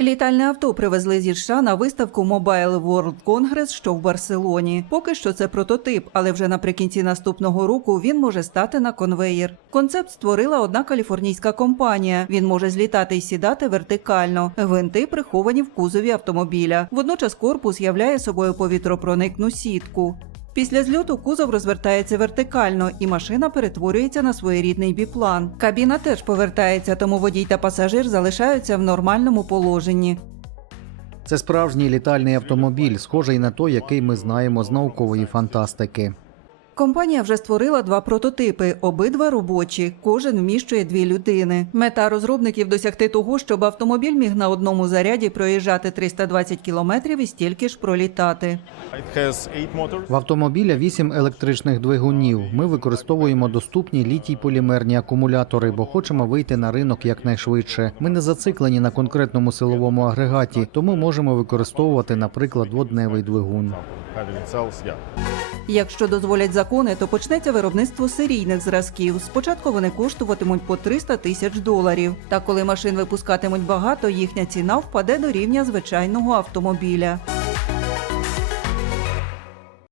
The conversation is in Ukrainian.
Літальне авто привезли зі США на виставку Mobile World Congress, що в Барселоні. Поки що це прототип, але вже наприкінці наступного року він може стати на конвеєр. Концепт створила одна каліфорнійська компанія. Він може злітати і сідати вертикально. Гвинти приховані в кузові автомобіля. Водночас корпус являє собою повітропроникну сітку. Після зльоту кузов розвертається вертикально, і машина перетворюється на своєрідний біплан. Кабіна теж повертається, тому водій та пасажир залишаються в нормальному положенні. Це справжній літальний автомобіль, схожий на той, який ми знаємо з наукової фантастики. Компанія вже створила два прототипи, обидва робочі. Кожен вміщує дві людини. Мета розробників досягти того, щоб автомобіль міг на одному заряді проїжджати 320 кілометрів і стільки ж пролітати. В автомобіля 8 електричних двигунів. Ми використовуємо доступні літій-полімерні акумулятори, бо хочемо вийти на ринок якнайшвидше. Ми не зациклені на конкретному силовому агрегаті, тому можемо використовувати, наприклад, водневий двигун. Having. Якщо дозволять закони, то почнеться виробництво серійних зразків. Спочатку вони коштуватимуть по 300 тисяч доларів. Та коли машин випускатимуть багато, їхня ціна впаде до рівня звичайного автомобіля.